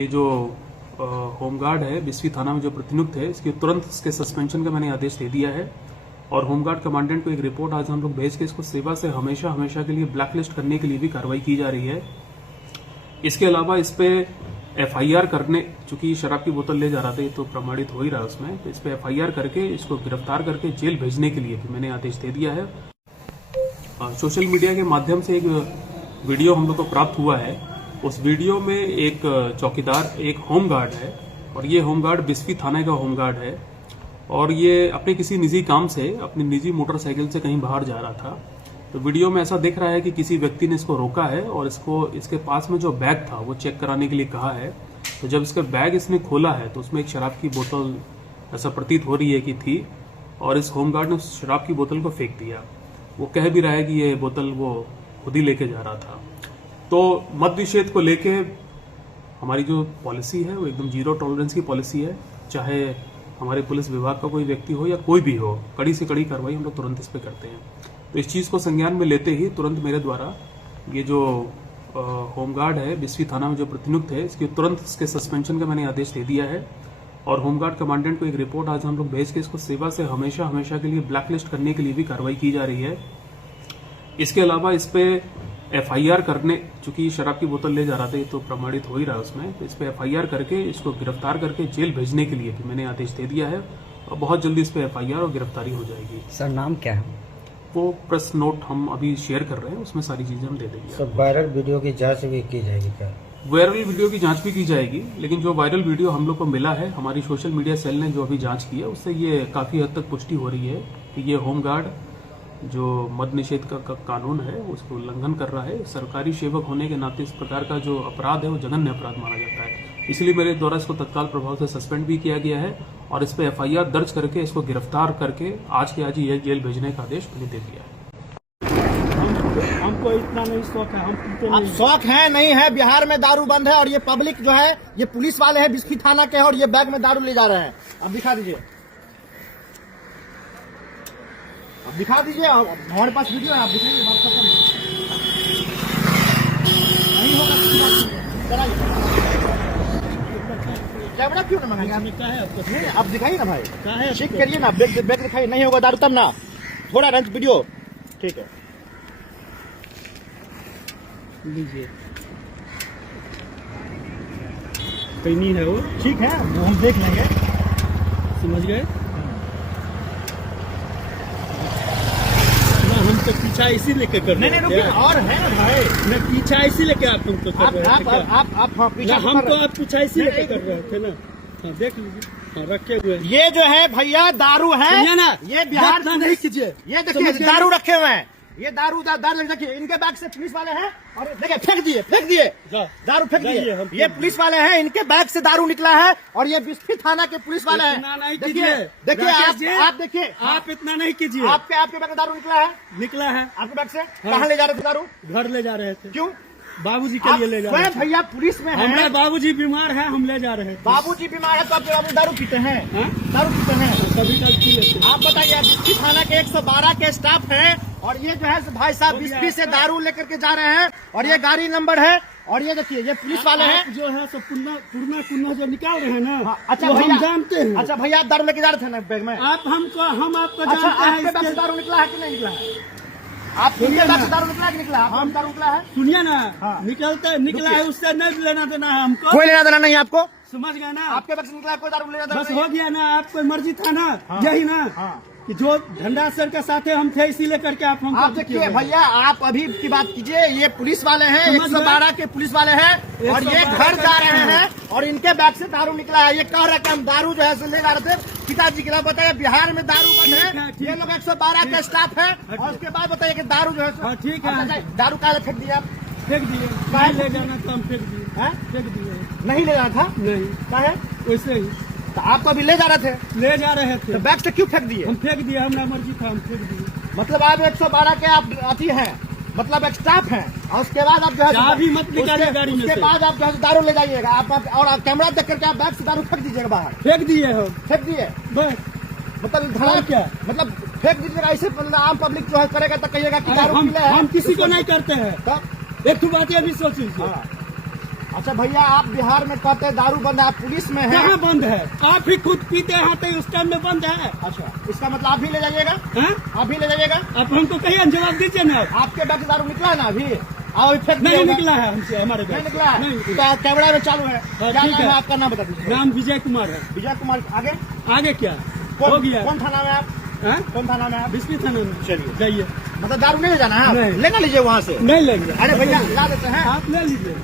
ये जो होमगार्ड है बिस्फी थाना में जो प्रतिनियुक्त है, इसकी तुरंत इसके सस्पेंशन का मैंने आदेश दे दिया है और होमगार्ड कमांडेंट को एक रिपोर्ट आज हम लोग भेज के इसको सेवा से हमेशा हमेशा के लिए ब्लैकलिस्ट करने के लिए भी कार्रवाई की जा रही है। इसके अलावा इस पे एफआईआर करने, चूंकि शराब की बोतल ले जा रहा था, ये तो प्रमाणित हो ही रहा है उसमें, तो इस पे एफआईआर करके इसको गिरफ्तार करके जेल भेजने के लिए भी मैंने आदेश दे दिया है। सोशल मीडिया के माध्यम से एक वीडियो हम लोग को प्राप्त हुआ है। उस वीडियो में एक चौकीदार, एक होमगार्ड है और ये होमगार्ड बिस्फी थाने का होमगार्ड है और ये अपने किसी निजी काम से अपनी निजी मोटरसाइकिल से कहीं बाहर जा रहा था। तो वीडियो में ऐसा दिख रहा है कि किसी व्यक्ति ने इसको रोका है और इसके पास में जो बैग था वो चेक कराने के लिए कहा है। तो जब इसका बैग इसने खोला है तो उसमें एक शराब की बोतल, ऐसा प्रतीत हो रही है कि थी, और इस होमगार्ड ने उस शराब की बोतल को फेंक दिया। वो कह भी रहा है कि ये बोतल वो खुद ही लेके जा रहा था। तो मद्य निषेध को लेके हमारी जो पॉलिसी है वो एकदम जीरो टॉलरेंस की पॉलिसी है। चाहे हमारे पुलिस विभाग का कोई व्यक्ति हो या कोई भी हो, कड़ी से कड़ी कार्रवाई हम लोग तुरंत इस पे करते हैं। तो इस चीज़ को संज्ञान में लेते ही तुरंत मेरे द्वारा ये जो होमगार्ड है बिस्फी थाना में जो प्रतिनियुक्त है, इसकी तुरंत इसके सस्पेंशन का मैंने आदेश दे दिया है और होमगार्ड कमांडेंट को एक रिपोर्ट आज हम लोग भेज के इसको सेवा से हमेशा हमेशा के लिए ब्लैकलिस्ट करने के लिए भी कार्रवाई की जा रही है। इसके अलावा इस पे एफआईआर करने, चूंकि शराब की बोतल ले जा रहा था, ये तो प्रमाणित हो ही रहा है उसमें, तो इस पे एफआईआर करके इसको गिरफ्तार करके जेल भेजने के लिए भी मैंने आदेश दे दिया है और बहुत जल्दी इस पे एफआईआर और गिरफ्तारी हो जाएगी। सर नाम क्या है? वो प्रेस नोट हम अभी शेयर कर रहे हैं, उसमें सारी चीजें हम दे देंगे। सर वायरल वीडियो की जांच भी की जाएगी क्या? वायरल वीडियो की जांच भी की जाएगी, लेकिन जो वायरल वीडियो हम लोग को मिला है, हमारी सोशल मीडिया सेल ने जो अभी जांच की है, उससे ये काफी हद तक पुष्टि हो रही है कि ये होमगार्ड जो मद्य निषेध का कानून है उसको उल्लंघन कर रहा है। सरकारी सेवक होने के नाते इस प्रकार का जो अपराध है वो जघन्य अपराध माना जाता है। इसलिए मेरे द्वारा इसको तत्काल प्रभाव से सस्पेंड भी किया गया है और इस पर एफआईआर दर्ज करके इसको गिरफ्तार करके आज के आज ही जेल भेजने का आदेश मैंने दे दिया है। हमको इतना नहीं शौक है, हम पीते अब नहीं। शौक है नहीं है। बिहार में दारू बंद है और ये पब्लिक जो है, ये पुलिस वाले हैं बिस्फी थाना के हैं और ये बैग में दारू ले जा रहे हैं। अब दिखा दीजिए, अब दिखा दीजिए, हमारे पास वीडियो है, आप दिखाइए, बात खत्म नहीं होगा किसी बात नहीं। चलाइए, कैमरा क्यों ना मंगाएंगे? इसमें क्या है आपको? नहीं, आप दिखाइए ना भाई, क्या है? चेक करिए ना, बैग दिखाइए, नहीं होगा दारू तब ना, थोड़ा रेंज वीडियो, ठीक है लीजिए, पैनी है वो, ठीक है, वो हम देख लेंगे। समझ गए ना? हम तो पीछा इसी लेके कर रहे नहीं हैं। रुकिए, और है ना भाई, मैं पीछा इसी लेके आप तुमको कर रहे थे क्या? आप हाँ, पीछा ना, तो हम कर तो रहे आप पीछा इसी नहीं, लेके कर रहे थे ना। हाँ देख लीजिए, हाँ रखे हुए हैं। ये जो है भैया दारू है, भैया ना, ये बिहार बात नहीं कीजिए। ये देखिए समझ गए? दारू रखे हुए हैं, ये दारू देखिए, इनके बैग से पुलिस वाले हैं और देखिए फेंक दिए दारू फेंक जाइए, दिए। हम ये पुलिस वाले हैं, इनके बैग से दारू निकला है और ये बिस्फी थाना के पुलिस वाले इतना नहीं हैं। कीजिए। देखिए राकेश जी, आप देखिए, आप इतना नहीं कीजिए। आपके बैग में दारू निकला है, निकला है, आपके बैग से कहाँ ले जा रहे थे दारू? घर ले जा रहे थे, क्यों? बाबूजी के आप लिए ले जा रहे स्वयं थे। भैया पुलिस में हमारे हैं, बाबूजी बीमार है, हम ले जा रहे थे। बाबूजी बीमार है तो आपके बाबू दारू पीते हैं? हाँ? दारू पीते हैं? कभी कल पी लेते हैं। आप बताइए, आप बिस्फी थाना के 112 के स्टाफ हैं और ये जो है भाई साहब बिस्फी से दारू लेकर के जा रहे हैं और ये गाड़ी नंबर है और ये देखिए ये पुलिस वाले आप हैं। जो है सो पुरना जो निकाल रहे हैं ना, हाँ, अच्छा वो भैया, हम जानते हैं। अच्छा भैया आप दारू लेके जा रहे थे ना बैग में? हम आपको अच्छा, जानते हैं। आपके बैग से इसके- दारू निकला है कि नहीं निकला है? आपके सुनिए बैग से ना। दारू निकला है कि निकला? हम दारू निकला है, सुनिए ना, हाँ। निकला है, उससे नहीं लेना देना है हमको। कोई लेना देना नहीं है आपको। समझ गए ना? आपके बैग से निकला है, कोई दारू लेना देना बस नहीं हो गया ना, आपको मर्जी था ना, हाँ। यही ना, हाँ। कि जो झंडा सर के साथ हम थे, इसीलिए करके आप हमको आप देखिए भैया, आप अभी की बात कीजिए, ये पुलिस वाले हैं, समझ गए? 112 के पुलिस वाले हैं और ये 112 घर जा रहे हैं और इनके बैग से दारू निकला है। ये कह रहा है कि हम दारू जो है से ले जा रहे थे। पिताजी के लिए बताइए, बिहार में दारू बंद ठीक है, है, ठीक ये लोग 112 के स्टाफ है और उसके बाद बताइए कि दारू जो है हाँ, ठीक है। अच्छा, दारू काहे फेंक दिया आप? फेंक दिए, काहे ले जाना तो हम फेंक दिए, हैं? फेंक दिए। नहीं ले जाना था, नहीं, काहे? वैसे ही तो आप तो अभी ले जा रहे थे, ले जा रहे थे, तो बैग से क्यों फेंक दिए? हम फेंक दिए, हमारा मर्जी था, हम फेंक दिए। मतलब आप 112 के आप अति हैं, मतलब एक स्टाफ है और उसके बाद आप जो है चाबी मत निकालिए गाड़ी में उसके से। बाद आप जो है दारू ले जाइएगा आप और आप कैमरा देख करके आप बैग से दारू फेंक दीजिएगा बाहर। फेंक दिए हम, फेंक दिए बस। मतलब और धड़ा क्या? मतलब फेंक दीजिएगा ऐसे, मतलब आम पब्लिक जो है करेगा तो कहिएगा कि अरे दारू हम पीले है। किसी को नहीं करते हैं। तो एक तो बात ये भी सोच लीजिए, हाँ, अच्छा भैया, आप बिहार में कहते हैं दारू बंद है, आप पुलिस में है। कहाँ बंद है? आप ही खुद पीते हैं तो उस टाइम में बंद है। अच्छा, इसका मतलब आप भी ले जाइएगा? हाँ? आप भी ले जाइएगा? आप हमको कहिए, जवाब दीजिए ना। आपके बैग से दारू निकला है ना अभी? अभी फेंक नहीं दिया निकला है हमसे, हमारे नहीं बैग से। निकला है? नहीं निकला। तो कैमरा में चालू है। क्या ठीक नाम है। है आपका? नाम बता दीजिए। नाम विजय कुमार है। विजय कुमार। आगे आगे क्या हो गया? कौन थाना में आप? हाँ? कौन थाना में आप? बिस्वी थाना में। चलिए। जाइए। मतलब दारू नहीं ले जाना है? नहीं। लेना लीजिए वहाँ से। नहीं लेंगे। अरे भैया ला देते हैं। आप ले लीजिए।